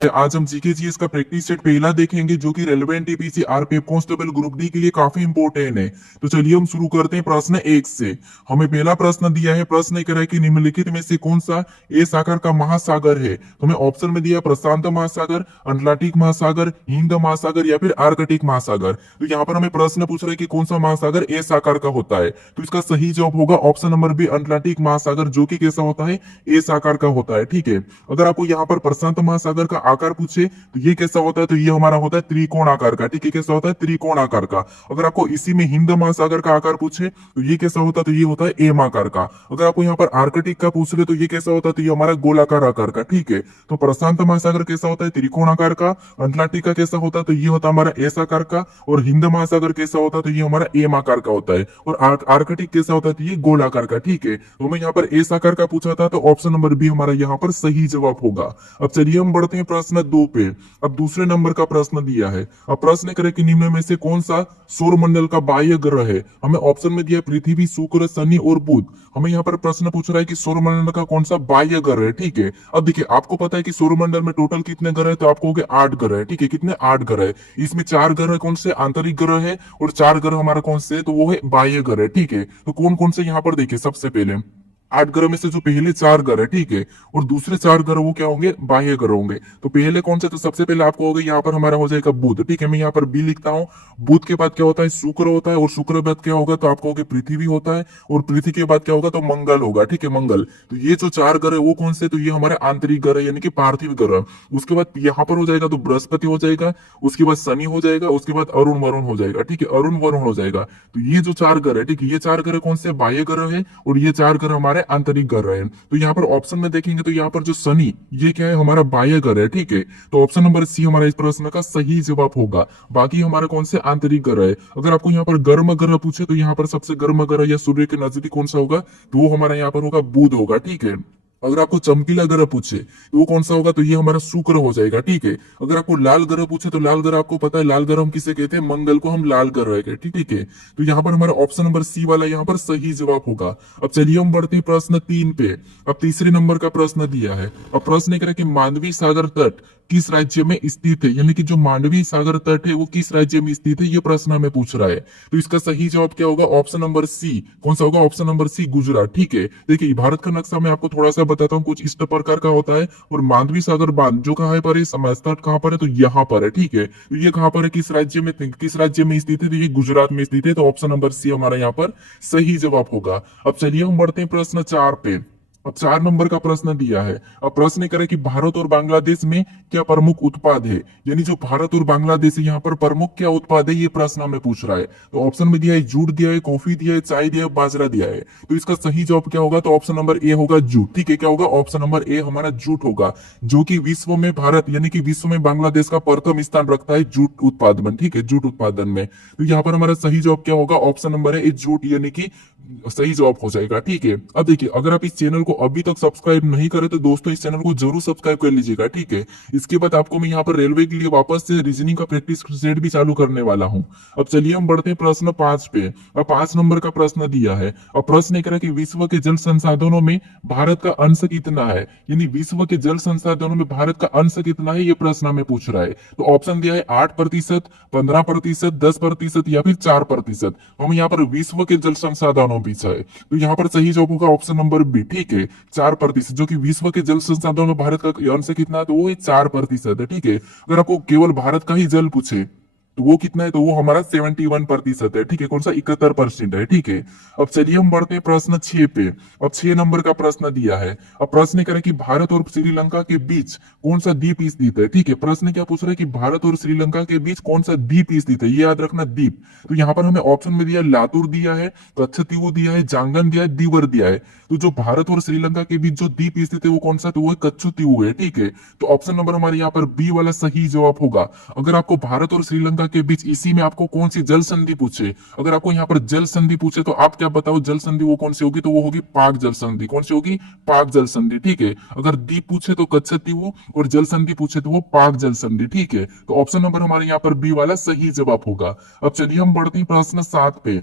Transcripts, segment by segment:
आज हम GK GS का प्रैक्टिस सेट पहला देखेंगे जो कि relevant APC RPF constable group D के लिए काफी इंपॉर्टेंट है। तो चलिए हम शुरू करते हैं प्रश्न 1 से। हमें पहला प्रश्न दिया है, प्रश्न कह रहा है कि निम्नलिखित में से कौन सा एस आकार का महासागर है। तो हमें ऑप्शन में दिया प्रशांत महासागर, अटलांटिक महासागर, हिंद महासागर या फिर आर्कटिक महासागर। तो यहाँ पर हमें प्रश्न पूछ रहा है कि कौन सा महासागर एस आकार का होता है। तो इसका सही जवाब होगा ऑप्शन नंबर बी, अटलांटिक महासागर, जो कि कैसा होता है, एस आकार का होता है। ठीक है, अगर आपको यहाँ पर प्रशांत महासागर का आकार पूछे तो ये कैसा होता है, तो ये हमारा होता है त्रिकोण आकार का। ठीक है, कैसा होता है, त्रिकोण आकार का। अगर आपको इसी में हिंद महासागर का आकार पूछे तो ये कैसा होता है, तो ये होता है एम आकार का। अगर आपको यहाँ पर आर्कटिक का पूछ ले तो ये कैसा होता है, तो ये हमारा गोलाकार आकार का। ठीक है, तो प्रशांत महासागर कैसा होता है, त्रिकोण आकार का। अटलांटिक का कैसा होता है, तो ये होता है हमारा एस आकार का। और हिंद महासागर कैसा होता है, तो ये हमारा एम आकार का होता है। और आर्कटिक कैसा होता है, तो ये गोलाकार का। ठीक है, तो हमें यहाँ पर एस आकार का पूछा था, तो ऑप्शन नंबर बी हमारा यहाँ पर सही जवाब होगा। अब चलिए हम बढ़ते हैं प्रश्न 2 पे। अब दूसरे नंबर का प्रश्न दिया है। अब प्रश्न करे कि निम्न में से कौन सा सौरमंडल का बाह्य ग्रह है। हमें ऑप्शन में दिया पृथ्वी, शुक्र, शनि और बुध। हमें यहाँ पर प्रश्न पूछ रहा है कि सौरमंडल का कौन सा बाह्य ग्रह है। ठीक है, अब देखिए आपको पता है कि सौरमंडल में टोटल कितने ग्रह है, तो आपको हो गए 8 ग्रह है। ठीक है, कितने, 8 ग्रह है। इसमें 4 ग्रह कौन से आंतरिक ग्रह है और 4 ग्रह हमारा कौन से है, तो वो है बाह्य ग्रह। ठीक है, तो कौन कौन से यहाँ पर देखिए, सबसे पहले 8 ग्रह में से जो पहले 4 ग्रह है, ठीक है, और दूसरे 4 ग्रह वो क्या होंगे, बाह्य ग्रह होंगे। तो पहले कौन से, तो सबसे पहले आपको होगा यहाँ पर हमारा हो जाएगा बुध। ठीक है, मैं यहाँ पर बी लिखता हूँ। बुध के बाद क्या होता है, शुक्र होता है। और शुक्र के बाद क्या होगा, तो आपको होगा पृथ्वी होता है। और पृथ्वी के बाद क्या होगा, तो मंगल होगा। ठीक है, मंगल। तो ये जो 4 ग्रह है वो कौन से, तो ये हमारे आंतरिक ग्रह यानी कि पार्थिव ग्रह। उसके बाद यहाँ पर हो जाएगा तो बृहस्पति हो जाएगा। उसके बाद शनि हो जाएगा। उसके बाद अरुण वरुण हो जाएगा। ठीक है, अरुण वरुण हो जाएगा। तो ये जो 4 ग्रह है, ठीक है, ये 4 ग्रह कौन से, बाह्य ग्रह है। और ये 4 ग्रह हमारे आंतरिक ग्रह है। तो यहाँ पर ऑप्शन में देखेंगे तो यहाँ पर जो शनि, ये क्या है, हमारा बाह्य ग्रह है। ठीक है, तो ऑप्शन नंबर सी हमारा इस प्रश्न का सही जवाब होगा। बाकी हमारा कौन से, आंतरिक ग्रह है। अगर आपको यहाँ पर गर्म ग्रह पूछे तो यहाँ पर सबसे गर्म ग्रह या सूर्य के नजदीक कौन सा होगा, तो वो हमारा यहाँ पर होगा बुध होगा। ठीक है, अगर आपको चमकीला ग्रह पूछे तो वो कौन सा होगा, तो ये हमारा शुक्र हो जाएगा। ठीक है, अगर आपको लाल ग्रह पूछे तो लाल ग्रह आपको पता है, लाल ग्रह हम किसे कहते हैं, मंगल को हम लाल ग्रह कहते हैं। ठीक है, तो यहाँ पर हमारा ऑप्शन नंबर सी वाला यहाँ पर सही जवाब होगा। अब चलिए हम बढ़ते हैं प्रश्न 3 पे। अब तीसरे नंबर का प्रश्न दिया है। अब प्रश्न ये कह रहा है कि मांडवी सागर तट किस राज्य में स्थित है, यानी कि जो मांडवी सागर तट है वो किस राज्य में स्थित है, ये प्रश्न हमें पूछ रहा है। तो इसका सही जवाब क्या होगा, ऑप्शन नंबर सी। कौन सा होगा, ऑप्शन नंबर सी, गुजरात। ठीक है, देखिए भारत का नक्शा मैं आपको थोड़ा सा बताता हूँ, कुछ इस प्रकार का होता है। और मांडवी सागर बांध जो कहाँ पर है, समस्तट कहाँ पर है, तो यहाँ पर है। ठीक है, तो ये कहाँ पर है, किस राज्य में, किस राज्य में स्थित है, तो ये गुजरात में स्थित है। तो ऑप्शन नंबर सी हमारा यहाँ पर सही जवाब होगा। अब चलिए हम बढ़ते हैं प्रश्न 4 पे। अब 4 नंबर का प्रश्न दिया है। अब प्रश्न करे कि भारत और बांग्लादेश में क्या प्रमुख उत्पाद है, यानी जो भारत और बांग्लादेश है यहाँ पर प्रमुख क्या उत्पाद है, ये प्रश्न हमें पूछ रहा है। तो ऑप्शन में दिया है जूट दिया है, कॉफी दिया है, चाय दिया है, बाजरा दिया है। तो इसका सही जवाब क्या होगा, तो ऑप्शन नंबर ए होगा जूट। ठीक है, क्या होगा, ऑप्शन नंबर ए हमारा जूट होगा, जो कि विश्व में भारत यानी कि विश्व में बांग्लादेश का प्रथम स्थान रखता है जूट उत्पादन में। ठीक है, जूट उत्पादन में। तो यहाँ पर हमारा सही जवाब क्या होगा, ऑप्शन नंबर है जूट, यानी कि सही जवाब हो जाएगा। ठीक है, अब देखिए अगर आप इस चैनल को अभी तक सब्सक्राइब नहीं करे तो दोस्तों इस चैनल को जरूर सब्सक्राइब कर लीजिएगा। ठीक है, इसके बाद आपको मैं यहाँ पर रेलवे के लिए वापस से रीजनिंग का प्रैक्टिस सेट भी चालू करने वाला हूँ। अब चलिए हम बढ़ते हैं प्रश्न 5 पे। अब 5 नंबर का प्रश्न दिया है। अब प्रश्न ये कह रहा है कि विश्व के जल संसाधनों में भारत का अंश कितना है, यानी विश्व के जल संसाधनों में भारत का अंश कितना है, ये प्रश्न हमें पूछ रहा है। तो ऑप्शन दिया है 8%, 15%, 10% या फिर 4%। हम यहाँ पर विश्व के जल संसाधनों पीछा है, तो यहाँ पर सही जवाब होगा ऑप्शन नंबर बी। ठीक है, 4%, जो कि विश्व के जल संसाधनों में भारत का अंश कितना है, तो वो 4% है। ठीक है, अगर आपको केवल भारत का ही जल पूछे तो वो कितना है, तो वो हमारा 71% है। ठीक है, कौन सा, 71% है। ठीक है, अब चलिए हम बढ़ते हैं प्रश्न 6 पे। अब 6 नंबर का प्रश्न दिया है। अब प्रश्न करें कि भारत और श्रीलंका के बीच कौन सा द्वीप स्थित है। ठीक है, प्रश्न क्या पूछ रहा है कि भारत और श्रीलंका के बीच कौन सा द्वीप स्थित है, ये याद रखना, द्वीप। तो यहाँ पर हमें ऑप्शन में दिया लातूर दिया है, कच्छतीवू दिया है, जांगन दिया है, दीवर दिया है। तो जो भारत और श्रीलंका के बीच जो द्वीप स्थित है वो कौन सा, तो वो कच्छतीवू है। ठीक है, तो ऑप्शन नंबर हमारे यहाँ पर बी वाला सही जवाब होगा। अगर आपको भारत और श्रीलंका के बीच इसी में आपको कौन सी जल संधि पूछे, अगर आपको यहाँ पर जल संधि पूछे तो आप क्या बताओ, जल संधि वो कौन सी होगी, तो वो होगी पाक जल संधि। कौन सी होगी, पाक जल संधि। ठीक है, अगर द्वीप पूछे तो कच्छतीवू और जल संधि पूछे तो वो पाक जल संधि। ठीक है, तो ऑप्शन नंबर हमारे यहाँ पर बी वाला सही जवाब होगा। अब चलिए हम बढ़ते हैं प्रश्न 7 पे।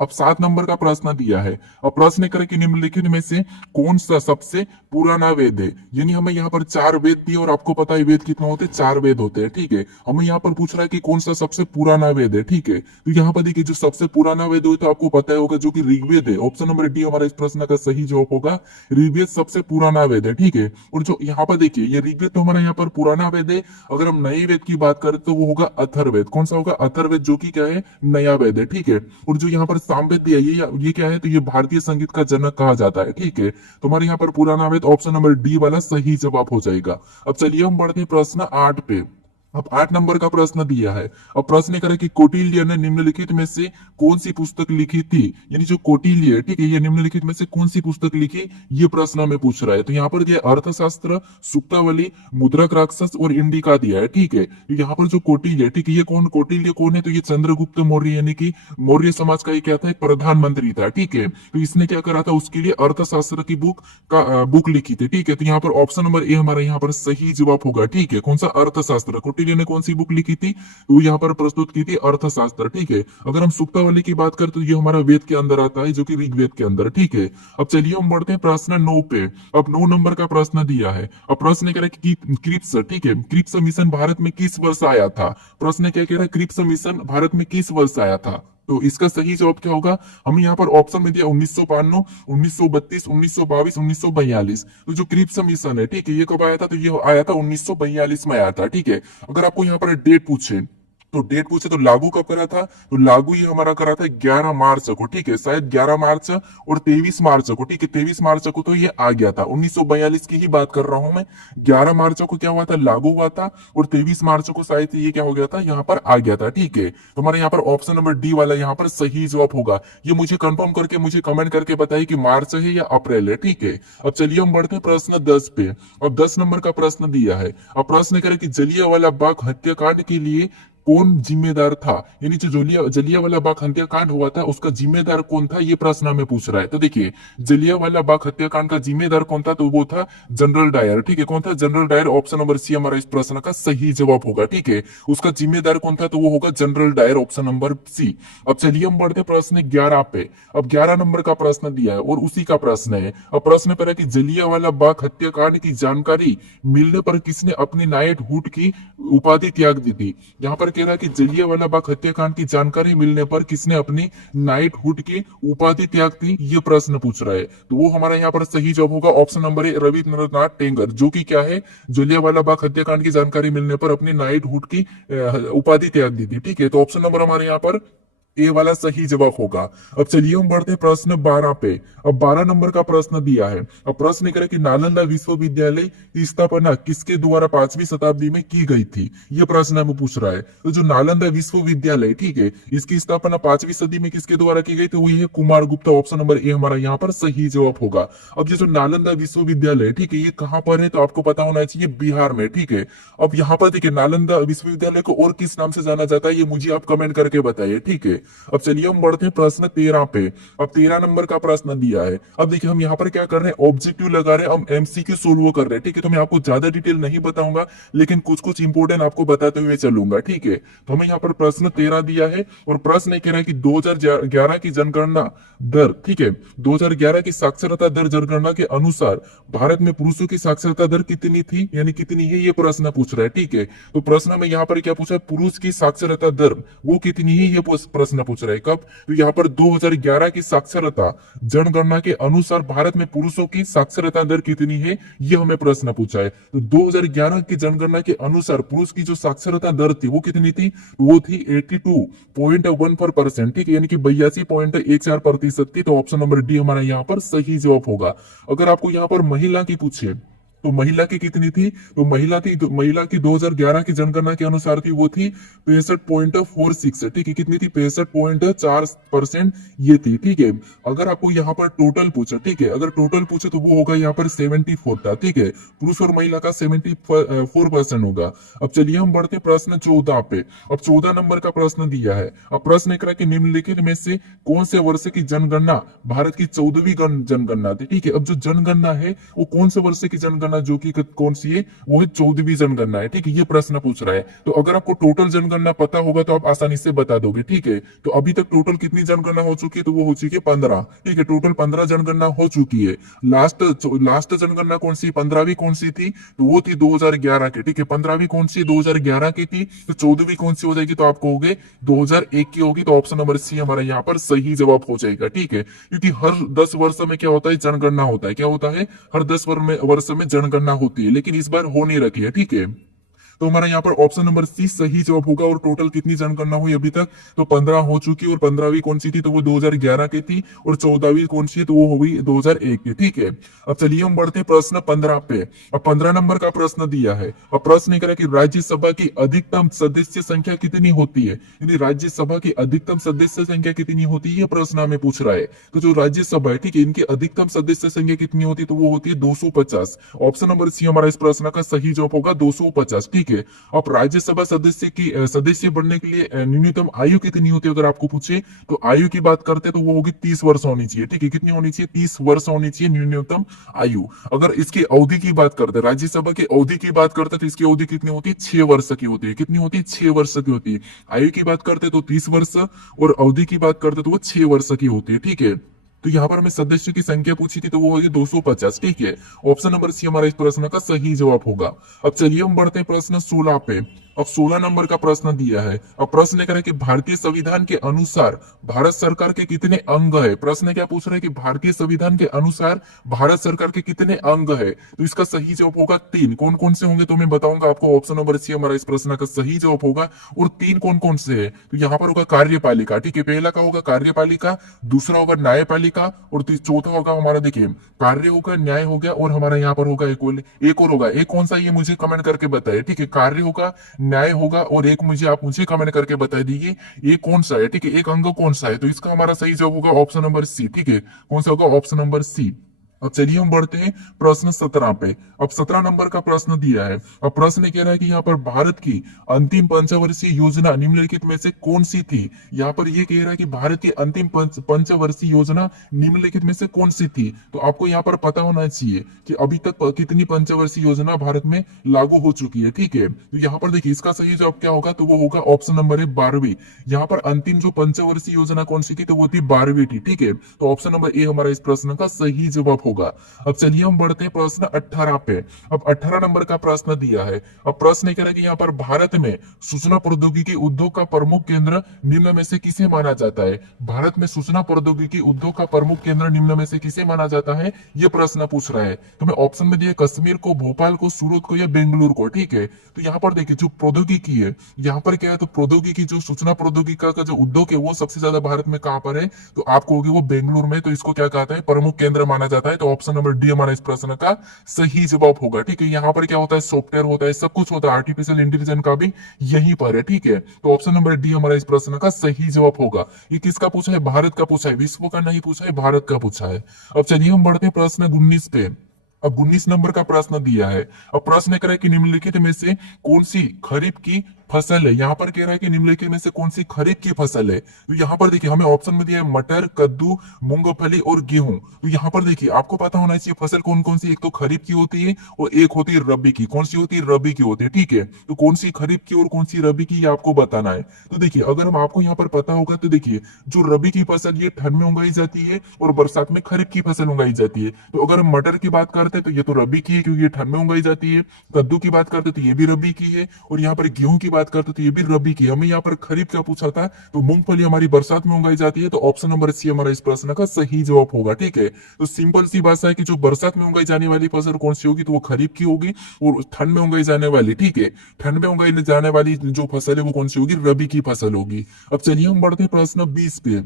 अब 7 नंबर का प्रश्न दिया है। अब प्रश्न करे कि निम्नलिखित में से कौन सा सबसे पुराना वेद है। यानी हमें यहाँ पर 4 वेद दिए और आपको पता है वेद कितना होते हैं, 4 वेद होते हैं, ठीक है। हमें यहाँ पर पूछ रहा है कि कौन सा सबसे पुराना वेद है, ठीक है। तो यहाँ पर देखिए जो सबसे पुराना वेद हो तो आपको पता ही होगा, जो कि ऋग्वेद है। ऑप्शन नंबर डी हमारा इस प्रश्न का सही जवाब होगा। ऋग्वेद सबसे पुराना वेद है, ठीक है। और जो यहाँ पर देखिए ये ऋग्वेद तो हमारा यहाँ पर पुराना वेद है। अगर हम नए वेद की बात करें तो वो होगा अथर्ववेद। कौन सा होगा? अथर्ववेद, जो कि क्या है, नया वेद है, ठीक है। और जो यहाँ पर सामवेद दिया ये क्या है, तो ये भारतीय संगीत का जनक कहा जाता है, ठीक है। तो हमारे यहाँ पर पुराना वेद ऑप्शन नंबर डी वाला सही जवाब हो जाएगा। अब चलिए हम बढ़ते हैं प्रश्न 8 पे। अब 8 नंबर का प्रश्न दिया है। अब प्रश्न करे कि कौटिल्य ने निम्नलिखित में से कौन सी पुस्तक लिखी थी। यानी जो कौटिल्य है, ठीक है, ये निम्नलिखित में से कौन सी पुस्तक लिखी, ये प्रश्न में पूछ रहा है। तो यहाँ पर दिया अर्थशास्त्र, सुक्तावली, मुद्रक राक्षस और इंडिका दिया है, ठीक है। तो यहाँ पर जो कौटिल्य है, ठीक है, ये कौटिल्य कौन है, तो ये चंद्रगुप्त मौर्य यानी कि मौर्य समाज का ये क्या था, प्रधानमंत्री था, ठीक है। तो इसने क्या करा था, उसके लिए अर्थशास्त्र की बुक लिखी थी, ठीक है। तो यहाँ पर ऑप्शन नंबर ए हमारा यहाँ पर सही जवाब होगा, ठीक है। कौन सा? अर्थशास्त्र। कौटिल्य ने कौन सी बुक लिखी थी, वो यहाँ पर प्रस्तुत की थी अर्थशास्त्र, ठीक है। अगर हम सुक्तावली की बात करें तो ये हमारा वेद के अंदर आता है, जो कि ऋग्वेद के अंदर, ठीक है। अब चलिए हम बढ़ते हैं प्रश्न 9 पे। अब 9 नंबर का प्रश्न दिया है। अब प्रश्न कह रहा है कि क्रिप्स, ठीक है, क्रिप्स मिशन भारत में किस वर्ष आया था। प्रश्न क्या कह रहा है, क्रिप्स मिशन भारत में किस वर्ष आया था। तो इसका सही जवाब क्या होगा, हमें यहाँ पर ऑप्शन में दिया 1992, 1932, 1922, 1942। तो जो क्रिप्स मिशन है, ठीक है, ये कब आया था, तो ये आया था 1942 में आया था, ठीक है। अगर आपको यहाँ पर डेट पूछे तो लागू कब करा था, तो लागू ये हमारा करा था 11 मार्च को, ठीक है, शायद 11 मार्च और 23 मार्च को, ठीक है, 23 मार्च को तो ये आ गया था। 1942 की ही बात कर रहा हूं मैं। 11 मार्च को क्या हुआ था, लागू हुआ था, और 23 मार्च को शायद ये क्या हो गया था, यहाँ पर आ गया था, ठीक है। तो हमारे यहाँ पर ऑप्शन नंबर डी वाला यहाँ पर सही जवाब होगा। ये मुझे कंफर्म करके मुझे कमेंट करके बताइए कि मार्च है या अप्रैल है, ठीक है। अब चलिए हम बढ़ते हैं प्रश्न 10 पे। अब 10 नंबर का प्रश्न दिया है। अब प्रश्न करें कि जलियांवाला बाग हत्याकांड के लिए कौन जिम्मेदार था। यानी जो जलियांवाला बाग हत्याकांड हुआ था उसका जिम्मेदार कौन था, ये प्रश्न हमें पूछ रहा है। तो देखिए जलियांवाला बाग हत्याकांड का जिम्मेदार कौन था, तो वो था जनरल डायर, ठीक है। कौन था? General Dyer. Option number C हमारा इस प्रश्न का सही जवाब होगा, ठीक है। उसका जिम्मेदार कौन था, तो वो होगा general Dyer, option number C. अब चलिए हम बढ़ते प्रश्न 11 पे। अब 11 नंबर का प्रश्न दिया है और उसी का प्रश्न है। अब प्रश्न पर है कि जलियांवाला बाग हत्याकांड की जानकारी मिलने पर किसने अपनी नाइटहुड की उपाधि त्याग दी थी। यहाँ पर कह रहा है कि जलियांवाला बाग हत्याकांड की जानकारी मिलने पर किसने अपनी नाइटहुड की उपाधि त्याग दी, ये प्रश्न पूछ रहा है। तो वो हमारा यहाँ पर सही जवाब होगा option number A, Rabindranath Tagore, जो कि क्या है, जलियांवाला बाग हत्याकांड की जानकारी मिलने पर अपनी नाइटहुड की उपाधि त्याग दी थी, ठीक है। तो ऑप्शन नंबर हमारे यहाँ पर ए वाला सही जवाब होगा। अब चलिए हम बढ़ते हैं प्रश्न 12 पे। अब 12 नंबर का प्रश्न दिया है। अब प्रश्न करें कि नालंदा विश्वविद्यालय की स्थापना किसके द्वारा 5वीं शताब्दी में की गई थी, यह प्रश्न हमें पूछ रहा है। तो जो नालंदा विश्वविद्यालय, ठीक है, इसकी स्थापना 5वीं सदी में किसके द्वारा की गई, तो वही है Kumar Gupta. Option number A हमारा यहाँ पर सही जवाब होगा। अब ये जो नालंदा विश्वविद्यालय, ठीक है, ये कहाँ पर है, तो आपको पता होना चाहिए बिहार में, ठीक है। अब यहाँ पर देखिए नालंदा विश्वविद्यालय को और किस नाम से जाना जाता है, ये मुझे आप कमेंट करके बताइए, ठीक है। अब चलिए हम बढ़ते हैं प्रश्न 13 पे। अब 13 नंबर का प्रश्न दिया है। अब देखिए हम यहाँ पर क्या कर रहे हैं, ऑब्जेक्टिव लगा रहे हैं, हम एमसीक्यू सोल्व कर रहे हैं, ठीक है। तो मैं आपको ज्यादा डिटेल नहीं बताऊंगा, लेकिन कुछ कुछ इंपोर्टेंट आपको बताते हुए चलूंगा, ठीक है। तो हमें यहाँ पर प्रश्न 13 दिया है और प्रश्न कह रहा है कि 2011 की जनगणना दर, ठीक है, 2011 की साक्षरता दर जनगणना के अनुसार भारत में पुरुषों की साक्षरता दर कितनी थी, यानी कितनी है, ये प्रश्न पूछ रहा है, ठीक है। तो प्रश्न में यहाँ पर क्या पूछा, पुरुष की साक्षरता दर वो कितनी है, ये प्रश्न पूछ रहा है। कब, तो यहाँ पर 2011 की साक्षरता जनगणना के अनुसार भारत में पुरुषों की साक्षरता दर कितनी है, ये हमें प्रश्न पूछा है। तो 2011 की जनगणना के अनुसार पुरुष की जो साक्षरता दर थी वो कितनी थी, वो थी 82.14%, ठीक है, यानी कि 82.14% थी। तो ऑप्शन नंबर डी हमारा यहाँ पर सही जवाब होगा। अगर आपको यहाँ पर महिला की पूछे तो महिला की कितनी थी, तो महिला की 2011 की जनगणना के अनुसार थी, वो थी 65.46, ठीक है, कितनी थी, 65.4% ये थी, ठीक है। अगर आपको यहाँ पर टोटल पूछे, ठीक है, अगर टोटल पूछे तो वो होगा यहाँ पर 74 था, ठीक है, पुरुष और महिला का 74% होगा। अब चलिए हम बढ़ते प्रश्न 14 पे। अब 14 नंबर का प्रश्न दिया है। अब प्रश्न एक कि निम्नलिखित में से कौन से वर्ष की जनगणना भारत की 14वीं जनगणना थी, ठीक है। अब जो जनगणना है वो कौन से वर्ष की जनगणना जनगणना जो कि कौन सी है, वो है 14वीं जनगणना है। ठीक है, ये प्रश्न पूछ रहा है। तो अगर आपको टोटल जनगणना पता होगा तो आप आसानी से बता दोगे। ठीक है, तो अभी तक टोटल कितनी जनगणना हो चुकी है, तो वो हो चुकी है 15। ठीक है, टोटल 15 जनगणना हो चुकी है। लास्ट जनगणना कौन सी, 15वीं कौन सी थी, तो वो थी 2011 की। ठीक है, 15वीं कौन सी 2011 की थी, तो 14वीं कौन सी हो जाएगी, तो आपको हो गए 2001 की होगी। तो ऑप्शन नंबर सी हमारा यहाँ पर सही जवाब हो जाएगा। ठीक है, क्योंकि हर 10 वर्ष में क्या होता है, जनगणना होता है। क्या होता है, हर 10 वर्ष में जनगणना होती है, लेकिन इस बार हो नहीं रखी है। ठीक है, तो हमारा यहाँ पर ऑप्शन नंबर सी सही जवाब होगा। और टोटल कितनी जनगणना हुई अभी तक, तो 15 हो चुकी है। और 15वीं कौन सी थी, तो वो 2011 की थी। और 14वीं कौन सी है, तो वो हो गई 2001 की। ठीक है, अब चलिए हम बढ़ते हैं प्रश्न 15 पे। अब 15 नंबर का प्रश्न दिया है। अब प्रश्न कह रहा है कि राज्यसभा की अधिकतम सदस्य संख्या कितनी होती है, यानी राज्यसभा की अधिकतम सदस्य संख्या कितनी होती है, ये प्रश्न हमें पूछ रहा है। तो जो राज्यसभा है, ठीक है, इनकी अधिकतम सदस्य संख्या कितनी होती है, तो वो होती है 250। ऑप्शन नंबर सी हमारा इस प्रश्न का सही जवाब होगा 250। ठीक है, अब राज्यसभा सदस्य बनने के लिए न्यूनतम आयु कितनी होती है, अगर आपको पूछे तो आयु की बात करते हैं तो वो होगी 30 वर्ष होनी चाहिए। ठीक है, कितनी होनी चाहिए, 30 वर्ष होनी चाहिए न्यूनतम आयु। अगर इसकी अवधि की बात करते हैं, राज्यसभा की अवधि की बात करते हैं, तो इसकी अवधि कितनी होती है, 6 वर्ष की होती है। कितनी होती है, 6 वर्ष की होती है। आयु की बात करते हैं तो 30 वर्ष, और अवधि की बात करते हैं तो वो 6 वर्ष की होती है। ठीक है, तो यहाँ पर हमें सदस्यों की संख्या पूछी थी, तो वो होगी 250। ठीक है, ऑप्शन नंबर सी हमारा इस प्रश्न का सही जवाब होगा। अब चलिए हम बढ़ते हैं प्रश्न 16 पे। अब 16 नंबर का प्रश्न दिया है। अब प्रश्न लेकर है कि भारतीय संविधान के अनुसार भारत सरकार के कितने अंग है। प्रश्न क्या पूछ रहा है कि भारतीय संविधान के अनुसार भारत सरकार के कितने अंग है, तो इसका सही जवाब होगा 3। कौन कौन से होंगे तो मैं बताऊंगा आपको। ऑप्शन नंबर सी हमारा इस प्रश्न का सही जवाब होगा। और 3 कौन कौन से है, तो यहाँ पर होगा कार्यपालिका। ठीक है, पहला का होगा कार्यपालिका, दूसरा होगा न्यायपालिका, और चौथा होगा हमारा, देखिए, कार्य होगा, न्याय हो गया, और हमारा यहाँ पर होगा एक और होगा। एक कौन सा, ये मुझे कमेंट करके बताइए। ठीक है, कार्य होगा, न्याय होगा, और एक आप मुझे कमेंट करके बता दीजिए ये कौन सा है। ठीक है, एक अंग कौन सा है, तो इसका हमारा सही जवाब होगा ऑप्शन नंबर सी। ठीक है, कौन सा होगा, ऑप्शन नंबर सी। अब चलिए हम बढ़ते हैं प्रश्न 17 पे। अब 17 नंबर का प्रश्न दिया है। अब प्रश्न कह रहा है कि यहाँ पर भारत की अंतिम पंचवर्षीय योजना निम्नलिखित में से कौन सी थी। यहाँ पर ये कह रहा है कि भारत की अंतिम पंचवर्षीय योजना निम्नलिखित में से कौन सी थी। तो आपको यहाँ पर पता होना चाहिए कि अभी तक कितनी पंचवर्षीय योजना भारत में लागू हो चुकी है। ठीक है, तो यहाँ पर देखिए इसका सही जवाब क्या होगा, तो वो होगा ऑप्शन नंबर है 12वीं। यहाँ पर अंतिम जो पंचवर्षीय योजना कौन सी थी, तो वो थी 12वीं थी। ठीक है, तो ऑप्शन नंबर ए हमारा इस प्रश्न का सही जवाब होगा। अब चलिए हम बढ़ते हैं प्रश्न 18 पे। अब 18 नंबर का प्रश्न दिया है। अब प्रश्न कह रहा है कि यहाँ पर भारत में सूचना प्रौद्योगिकी उद्योग का प्रमुख केंद्र निम्न में से किसे माना जाता है। भारत में सूचना प्रौद्योगिकी उद्योग का प्रमुख केंद्र निम्न में से किसे माना जाता है, यह प्रश्न पूछ रहा है। तो मैं ऑप्शन में दिया कश्मीर को, भोपाल को, सूरत को, या बेंगलुरु को। ठीक है, तो यहाँ पर देखिए जो प्रौद्योगिकी है, यहाँ पर क्या है, तो प्रौद्योगिकी जो सूचना प्रौद्योगिकी का जो उद्योग है वो सबसे ज्यादा भारत में कहाँ पर है, तो आपको होगी वो बेंगलुरु में। तो इसको क्या कहता है, प्रमुख केंद्र माना जाता है। तो ऑप्शन नंबर डी हमारा इस प्रश्न का सही जवाब होगा। ठीक है, यहाँ पर क्या होता है, सॉफ्टवेयर होता है, सब कुछ होता है, आर्टिफिशियल इंटेलिजेंस का भी यहीं पर है। ठीक है, तो ऑप्शन नंबर डी हमारा इस प्रश्न का सही जवाब होगा। ये किसका पूछा है, भारत का पूछा है, विश्व का नहीं पूछा है, भारत का पूछा है। अब चलिए हम बढ़ते हैं प्रश्न 19 पे। अब 19 नंबर का प्रश्न दिया है। अब प्रश्न कह रहा है कि निम्नलिखित में से कौन सी खरीफ की फसल है। यहाँ पर कह रहा है कि निम्नलिखित में से कौन सी खरीफ की फसल है। तो यहाँ पर देखिए हमें ऑप्शन में दिया है मटर, कद्दू, मूंगफली और गेहूं। तो यहाँ पर देखिए आपको पता होना चाहिए फसल कौन कौन सी, एक तो खरीफ की होती है और एक होती है रबी की। कौन सी होती है, रबी की होती है। ठीक है, तो कौन सी खरीफ की और कौन सी रबी की, ये आपको बताना है। तो देखिए अगर हम आपको यहाँ पर पता होगा, तो देखिए जो रबी की फसल ये ठंड में उगाई जाती है और बरसात में खरीफ की फसल उगाई जाती है। तो अगर हम मटर की बात करते हैं तो ये तो रबी की है क्योंकि ये ठंड में उगाई जाती है। कद्दू की बात करते तो ये भी रबी की है, और यहाँ पर गेहूं की बात करते तो ये भी रबी की। हमें यहाँ पर खरीफ का पूछा था, तो मूंगफली हमारी बरसात में उगाई जाती है। तो ऑप्शन नंबर सी हमारा इस प्रश्न का सही जवाब होगा। ठीक है, तो सिंपल सी बात है कि जो बरसात में उगाई जाने वाली फसल कौन सी होगी, तो वो खरीफ की होगी। और ठंड में उगाई जाने वाली, ठीक है, ठंड में उगाई जाने वाली जो फसल है वो कौन सी होगी, रबी की फसल होगी। अब चलिए हम बढ़ते हैं प्रश्न 20 पे।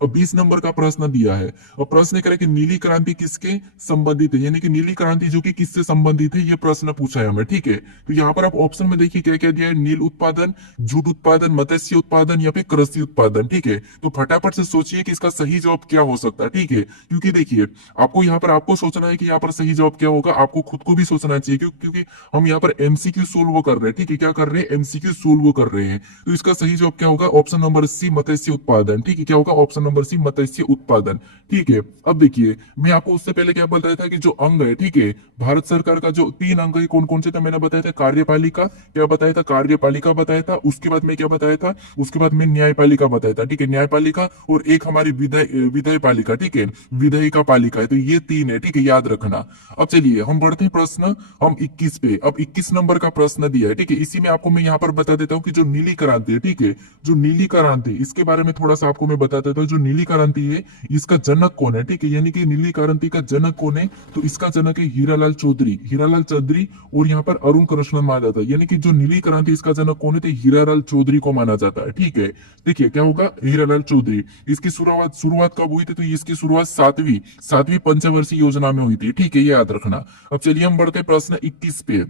और 20 नंबर का प्रश्न दिया है। और प्रश्न करें कि नीली क्रांति किसके संबंधित है, यानी कि नीली क्रांति जो कि किससे संबंधित है, ये प्रश्न पूछा है हमें। ठीक है, तो यहाँ पर आप ऑप्शन में देखिए क्या क्या दिया है, नील उत्पादन, जूट उत्पादन, मत्स्य उत्पादन, या फिर कृषि उत्पादन। ठीक है, तो फटाफट से सोचिए कि इसका सही जवाब क्या हो सकता है। ठीक है, क्योंकि देखिए आपको यहाँ पर आपको सोचना है कि यहाँ पर सही जवाब क्या होगा, आपको खुद को भी सोचना चाहिए क्योंकि हम यहाँ पर एमसीक्यू सोल्व कर रहे हैं। ठीक है, क्या कर रहे हैं, एमसीक्यू सोल्व कर रहे हैं। तो इसका सही जवाब क्या होगा, ऑप्शन नंबर सी, मत्स्य उत्पादन। ठीक है, क्या होगा, ऑप्शन नंबर सी मत्स्य उत्पादन। ठीक है, अब देखिए मैं आपको उससे पहले क्या बताया था कि जो अंग है, ठीक है, भारत सरकार का जो 3 अंग है कौन कौन से थे मैंने बताया था। कार्यपालिका क्या बताया था, कार्यपालिका बताया था। उसके बाद मैं क्या बताया था, उसके बाद मैं न्यायपालिका बताया था। ठीक है, न्यायपालिका और एक हमारी विधायी पालिका, ठीक है, विधायिका पालिका है। तो ये 3 है, ठीक है, याद रखना। अब चलिए हम बढ़ते हैं प्रश्न हम 21 पे। अब 21 नंबर का प्रश्न दिया है, ठीक है। इसी में आपको मैं यहाँ पर बता देता हूँ कि जो नीली क्रांति है, ठीक है, जो नीली क्रांति, इसके बारे में थोड़ा सा आपको मैं बता देता हूँ। जो नीली क्रांति है इसका जनक कौन है, ठीक है, यानी कि नीली क्रांति का जनक कौन है, तो इसका जनक है हीरालाल चौधरी, हीरालाल चौधरी। और यहाँ पर अरुण कृष्णन माना जाता है, यानी कि जो नीली क्रांति इसका जनक कौन है, तो हीरालाल चौधरी को माना जाता है। ठीक है, देखिए क्या होगा, हीरालाल चौधरी। इसकी शुरुआत शुरुआत कब हुई थी, तो इसकी शुरुआत सातवीं सातवीं पंचवर्षीय योजना में हुई थी। ठीक है, ये याद रखना। अब चलिए हम बढ़ते प्रश्न 21 पे।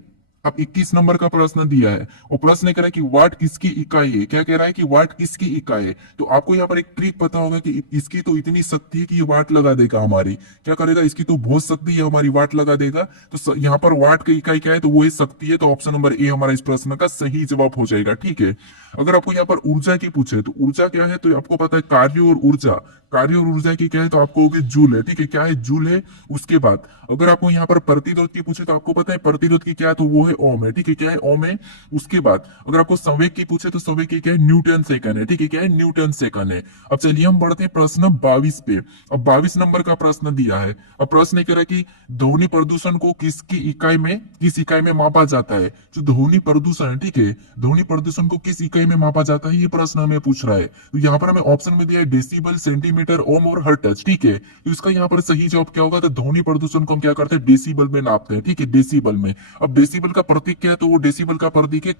अब 21 नंबर का प्रश्न दिया है और प्रश्न कह रहा है कि वाट किसकी इकाई है। क्या कह रहा है कि वाट किसकी इकाई है। तो आपको यहाँ पर एक ट्रिक पता होगा कि इसकी तो इतनी शक्ति है कि ये वाट लगा देगा हमारी। क्या करेगा, इसकी तो बहुत शक्ति है, हमारी वाट लगा देगा। तो यहाँ पर वाट की इकाई क्या है, तो वो है शक्ति है। तो ऑप्शन नंबर ए हमारा इस प्रश्न का सही जवाब हो जाएगा। ठीक है, अगर आपको यहाँ पर ऊर्जा की पूछे तो ऊर्जा क्या है, तो आपको पता है कार्य और ऊर्जा, कार्य और ऊर्जा की क्या है, तो आपको होगी जूल है। ठीक है, क्या है, जूल है। उसके बाद अगर आपको यहाँ पर प्रतिरोध की पूछे तो आपको पता है प्रतिरोध की क्या है, तो वो है ओम है। ठीक है, क्या है, ओम है। उसके बाद अगर आपको संवेग की पूछे तो संवेग की क्या है, न्यूटन सेकंड है। ठीक है, क्या है, न्यूटन सेकंड है। अब चलिए हम बढ़ते हैं प्रश्न 22 पे। अब 22 नंबर का प्रश्न दिया है। अब प्रश्न कह रहा है कि ध्वनि प्रदूषण को किस इकाई में मापा जाता है। जो ध्वनि प्रदूषण है, ठीक है, ध्वनि प्रदूषण को किस इकाई में मापा जाता है, ये प्रश्न हमें पूछ रहा है। तो यहाँ पर हमें ऑप्शन में दिया है डेसिबल, सेंटीमीटर, ओम और हर्ट्ज। ठीक है, तो इसका यहाँ पर सही जवाब क्या होगा, तो ध्वनि प्रदूषण को हम क्या करते हैं, डेसिबल में नापते हैं। ठीक है, डेसिबल में। अब डेसिबल का प्रतीक क्या है, तो वो डेसिबल का प्रतीक है,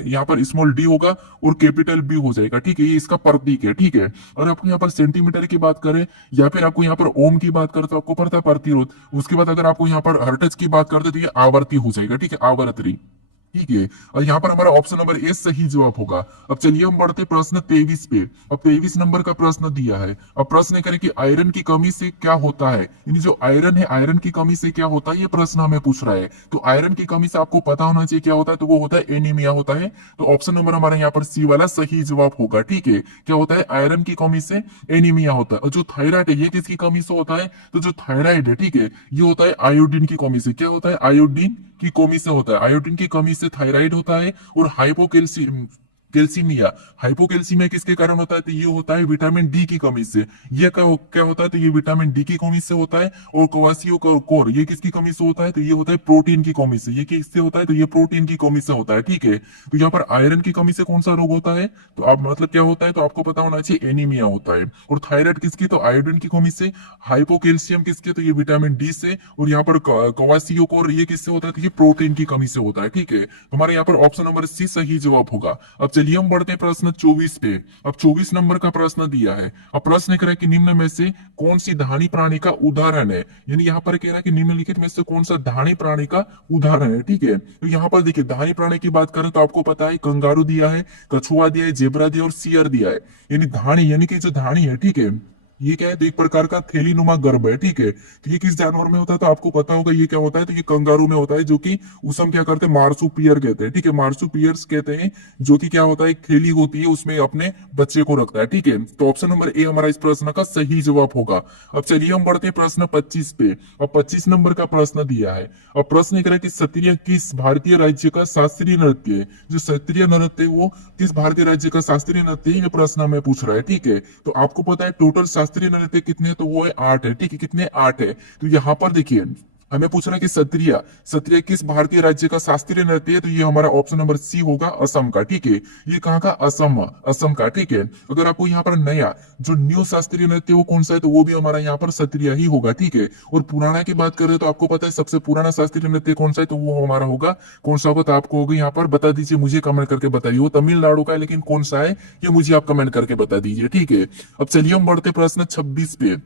यहाँ पर स्मॉल डी होगा और कैपिटल बी हो जाएगा। ठीक है, ये इसका प्रतीक है। ठीक है, और आपको यहाँ पर सेंटीमीटर की बात करें या फिर आपको यहाँ पर ओम की बात करें तो आपको पड़ता है प्रतिरोध। उसके बाद अगर आपको यहाँ पर हर्ट्ज की बात करते तो ये आवर्ती हो जाएगा। ठीक है, आवर्ती। ठीक है, और यहाँ पर हमारा ऑप्शन नंबर ए सही जवाब होगा। अब चलिए हम बढ़ते प्रश्न 23 पे। अब 23 नंबर का प्रश्न दिया है। अब प्रश्न करें कि आयरन की कमी से क्या होता है, यानी जो आयरन है, आयरन की कमी से क्या होता है, ये प्रश्न हमें पूछ रहा है। तो आयरन की कमी से आपको पता होना चाहिए क्या होता है, तो वो होता है एनीमिया होता है। तो ऑप्शन नंबर हमारा यहाँ पर सी वाला सही जवाब होगा। ठीक है, क्या होता है, आयरन की कमी से एनीमिया होता है। और जो थायराइड है ये किसकी कमी से होता है, तो जो थायराइड है, ठीक है, ये होता है आयोडीन की कमी से। क्या होता है, आयोडीन की कमी से होता है। आयोडीन की कमी से थायराइड होता है। और कैल्सीमिया, हाइपोकैल्सीमिया किसके कारण होता है, तो ये होता है विटामिन डी की कमी से। ये क्या होता है, तो ये विटामिन डी की कमी से होता है। और क्वासियोकोर ये किसकी कमी से होता है, तो ये होता है प्रोटीन की कमी से। ये किससे होता है, तो ये प्रोटीन की कमी से होता है। ठीक है, तो यहाँ पर आयरन की कमी से कौन सा रोग होता है, तो आप मतलब क्या होता है, तो आपको पता होना चाहिए एनीमिया होता है। और थायराइड किसकी, तो आयोडीन की कमी से। हाइपोकैल्शियम किसके, तो ये विटामिन डी से। और यहाँ पर क्वासियोकोर ये किससे होता है, तो ये प्रोटीन की कमी से होता है। ठीक है, हमारे यहाँ पर ऑप्शन नंबर सी सही जवाब होगा। अब चलिए हम बढ़ते हैं प्रश्न 24 पे। अब 24 नंबर का प्रश्न दिया है। अब प्रश्न कह रहा है कि निम्न में से कौन सी धानी प्राणी का उदाहरण है, यानी यहाँ पर कह रहा है कि निम्नलिखित में से कौन सा धानी प्राणी का उदाहरण है। ठीक है, तो यहाँ पर देखिए धानी प्राणी की बात करें तो आपको पता है कंगारू दिया है, कछुआ दिया है, जेब्रा दिया और सियर दिया है। यानी धानी, यानी कि जो धानी है, ठीक है, ये क्या है, तो एक प्रकार का थैली नुमा गर्भ है। ठीक है, तो ये किस जानवर में होता है, तो आपको पता होगा ये क्या होता है, तो ये कंगारू में होता है, जो कि उसे हम क्या करते हैं, मार्सुपियर कहते हैं। ठीक है, मार्सुपियर्स कहते हैं, जो कि क्या होता है, एक थैली होती है, उसमें अपने बच्चे को रखता है। ठीक है, तो ऑप्शन नंबर ए हमारा इस प्रश्न का सही जवाब होगा। अब चलिए हम बढ़ते हैं प्रश्न 25 पे। अब 25 नंबर का प्रश्न दिया है। अब प्रश्न कह रहा है कि क्षत्रिय किस भारतीय राज्य का शास्त्रीय नृत्य है। जो क्षत्रिय नृत्य है वो किस भारतीय राज्य का शास्त्रीय नृत्य है, ये प्रश्न हमें पूछ रहा है। ठीक है, तो आपको पता है टोटल शास्त्रीय नृत्य कितने, तो वो है 8 है। ठीक है, कितने, 8 है। तो यहाँ पर देखिए हमें पूछ रहा है कि क्षत्रिय क्षत्रिय किस भारतीय राज्य का शास्त्रीय नृत्य है, तो ये हमारा ऑप्शन नंबर सी होगा, असम का। ठीक है, ये कहाँ का, असम, असम का। ठीक है, अगर आपको यहाँ पर नया जो न्यू शास्त्रीय नृत्य वो कौन सा है, तो वो भी हमारा यहाँ पर क्षत्रिय ही होगा। ठीक है, और पुराना की बात करें तो आपको पता है सबसे पुराना शास्त्रीय नृत्य कौन सा है, तो वो हमारा होगा, कौन सा होगा, तो आपको होगा यहाँ पर बता दीजिए, मुझे कमेंट करके बताइए। वो तमिलनाडु का है, लेकिन कौन सा है ये मुझे आप कमेंट करके बता दीजिए। ठीक है, अब चलिए हम बढ़ते प्रश्न 26 पे।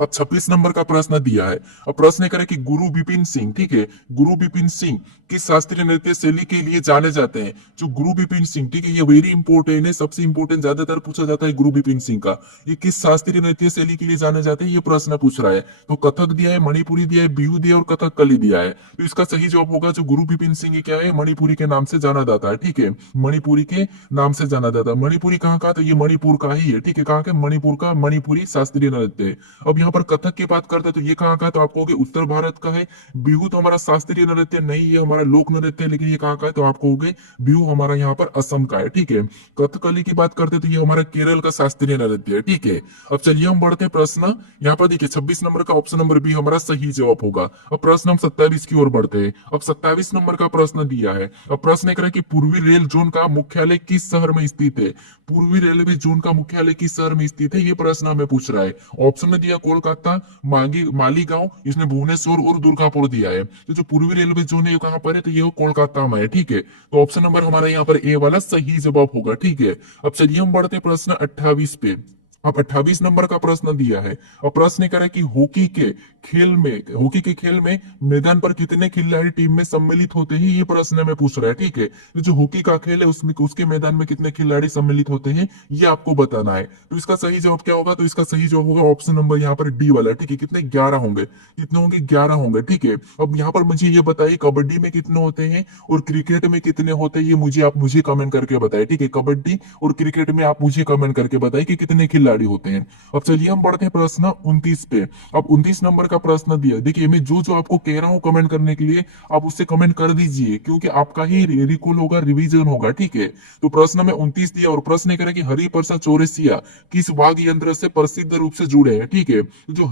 अब 26 नंबर का प्रश्न दिया है। अब प्रश्न करे कि गुरु बिपिन सिंह, ठीक है, गुरु बिपिन सिंह किस शास्त्रीय नृत्य शैली के लिए जाने जाते हैं? जो गुरु बिपिन सिंह, ठीक है, ये वेरी इंपॉर्टेंट है, सबसे इंपॉर्टेंट ज्यादातर पूछा जाता है गुरु बिपिन सिंह का। ये किस शास्त्रीय नृत्य शैली के लिए जाने जाते हैं, ये प्रश्न पूछ रहा है। तो कथक दिया है, मणिपुरी दिया है, बिहू दिया है और कथकली दिया है। तो इसका सही जवाब होगा जो गुरु बिपिन सिंह ये क्या है, मणिपुरी के नाम से जाना जाता है, ठीक है, मणिपुरी के नाम से जाना जाता है। मणिपुरी कहाँ का? तो ये मणिपुर का ही है, ठीक है, कहाँ के? मणिपुर का मणिपुरी शास्त्रीय नृत्य है। अब यहाँ पर कथक की बात करते हैं तो ये कहाँ का है? तो आप कहोगे उत्तर भारत का है। बिहू तो हमारा शास्त्रीय नृत्य नहीं, ये हमारा लोक नृत्य है, लेकिन ये कहाँ का है? तो आप कहोगे बिहू हमारा यहाँ पर असम का है, ठीक है। कथकली की बात करते हैं तो ये हमारा केरल का शास्त्रीय नृत्य है, ठीक है। अब चलिए हम बढ़ते हैं प्रश्न, यहाँ पर देखिए 26 नंबर का ऑप्शन नंबर बी हमारा सही जवाब होगा। अब प्रश्न हम 27 की ओर बढ़ते हैं। अब 27 नंबर का प्रश्न दिया है। अब प्रश्न एक है कि पूर्वी रेल जोन का मुख्यालय किस शहर में स्थित है? पूर्वी रेलवे जोन का मुख्यालय किस शहर में स्थित है, ये प्रश्न हमें पूछ रहा है। ऑप्शन में दिया कोलकाता, मालीगांव, इसने भुवनेश्वर और दुर्गापुर दिया है। तो जो पूर्वी रेलवे जोन है ये कहाँ पर है? तो ये कोलकाता में है, ठीक है। तो ऑप्शन नंबर हमारा यहाँ पर ए वाला सही जवाब होगा, ठीक है। अब चलिए हम बढ़ते हैं प्रश्न 28 पे। अब 28 नंबर का प्रश्न दिया है और प्रश्न करें कि हॉकी के खेल में मैदान पर कितने खिलाड़ी टीम में सम्मिलित होते हैं, ये प्रश्न में पूछ रहा है, ठीक है। तो जो हॉकी का खेल है उसमें उसके मैदान में कितने खिलाड़ी सम्मिलित होते हैं ये आपको बताना है। तो इसका सही जवाब क्या होगा? तो इसका सही जवाब होगा ऑप्शन नंबर यहाँ पर डी वाला, ठीक है। कितने? 11 होंगे। कितने होंगे? 11 होंगे, ठीक है। अब यहाँ पर मुझे ये बताइए कबड्डी में कितने होते हैं और क्रिकेट में कितने होते हैं, ये मुझे कमेंट करके बताइए, ठीक है। कबड्डी और क्रिकेट में आप मुझे कमेंट करके बताइए कि कितने खिलाड़ी होते हैं। अब चलिए हम बढ़ते हैं प्रश्न 29 पे। अब 29 नंबर का प्रश्न दिया, देखिए मैं जो आपको कह रहा हूं कमेंट करने के लिए आप उससे कमेंट कर दीजिए, क्योंकि आपका ही रिकॉल होगा, रिवीजन होगा, ठीक है। तो प्रश्न में 29 दिया और प्रश्न करें कि हरिप्रसाद चौरसिया किस वाद्य यंत्र से प्रसिद्ध रूप से जुड़े हैं, ठीक है। तो जो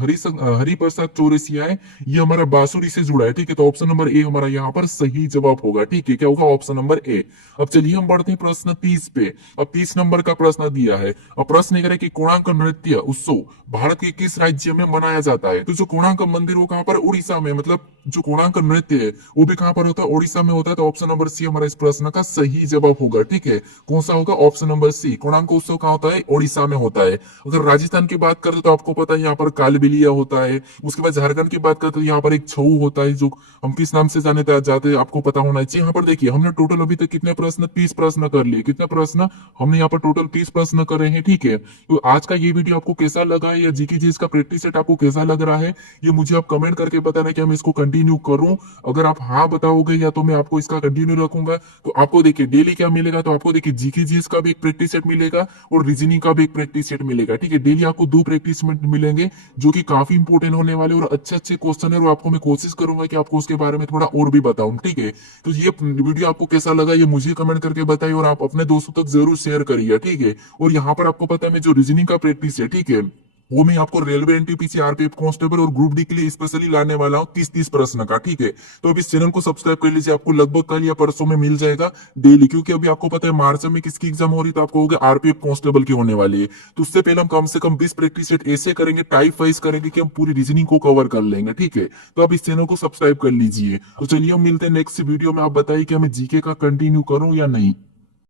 हरिप्रसाद चौरसिया है ये हमारा बांसुरी से जुड़ा है, ठीक है। तो ऑप्शन नंबर ए हमारा यहाँ पर सही जवाब होगा, ठीक है। क्या होगा? Option number A. अब चलिए हम बढ़ते हैं प्रश्न 30 पे। अब 30 नंबर का प्रश्न दिया है और प्रश्न करें कि कोणार्क नृत्य उत्सव भारत के किस राज्य में मनाया जाता है? तो जो कोणार्क मंदिर वो कहाँ पर? उड़ीसा में। मतलब जो कोणार्क नृत्य है वो भी कहाँ पर होता है? उड़ीसा में होता है। तो ऑप्शन नंबर सी हमारा इस प्रश्न का सही जवाब होगा, ठीक है। कौन सा होगा? ऑप्शन नंबर सी। कोणार्क उत्सव कहाँ होता है? उड़ीसा में होता है। अगर राजस्थान की बात करें तो आपको पता है यहाँ पर कालबेलिया होता है। उसके बाद झारखंड की बात करें तो यहाँ पर एक छऊ होता है, जो हम किस नाम से जाने जाते हैं आपको पता होना चाहिए। यहाँ पर देखिए हमने टोटल अभी तक कितने प्रश्न? 30 प्रश्न कर लिए। कितने प्रश्न हमने यहाँ पर टोटल? 30 प्रश्न करे हैं, ठीक है। तो आज का ये वीडियो आपको कैसा लगा है या जीके जी का प्रैक्टिस सेट आपको कैसा लग रहा है ये मुझे आप कमेंट करके बताना कि मैं इसको कंटिन्यू करूं। अगर आप हाँ बताओगे या तो मैं आपको इसका कंटिन्यू रखूंगा। तो आपको देखिए डेली क्या मिलेगा? तो आपको देखिए जीके जी का भी एक प्रैक्टिस सेट मिलेगा और रीजनिंग का भी एक प्रैक्टिस सेट मिलेगा, ठीक है। डेली आपको 2 प्रैक्टिस सेट मिलेंगे जो कि काफी इंपोर्टेंट होने वाले और अच्छे अच्छे क्वेश्चन है, और आपको मैं कोशिश करूंगा कि आपको उसके बारे में थोड़ा और भी बताऊं, ठीक है। तो ये वीडियो आपको कैसा लगा ये मुझे कमेंट करके बताइए और आप अपने दोस्तों तक जरूर शेयर करिए, ठीक है। और यहाँ पर आपको पता है मैं जो रीजनिंग का प्रैक्टिस है, ठीक है, वो मैं आपको रेलवे एनटीपीसी आरपीएफ कांस्टेबल और ग्रुप डी के लिए स्पेशली लाने वाला हूँ 30-30 प्रश्न का, ठीक है। तो अभी इस चैनल को सब्सक्राइब कर लीजिए, आपको लगभग कल या परसों में मिल जाएगा डेली, क्योंकि अभी आपको पता है मार्च में किसकी एग्जाम हो रही है, तो आपको होगा आरपीएफ कांस्टेबल की होने वाली है। तो उससे पहले हम कम से कम 20 प्रैक्टिस सेट ऐसे करेंगे, टाइप वाइज करेंगे कि हम पूरी रीजनिंग को कवर कर लेंगे, ठीक है। तो आप इस चैनल को सब्सक्राइब कर लीजिए। तो चलिए हम मिलते हैं नेक्स्ट वीडियो में। आप बताइए कि हमें जीके का कंटिन्यू करूं या नहीं।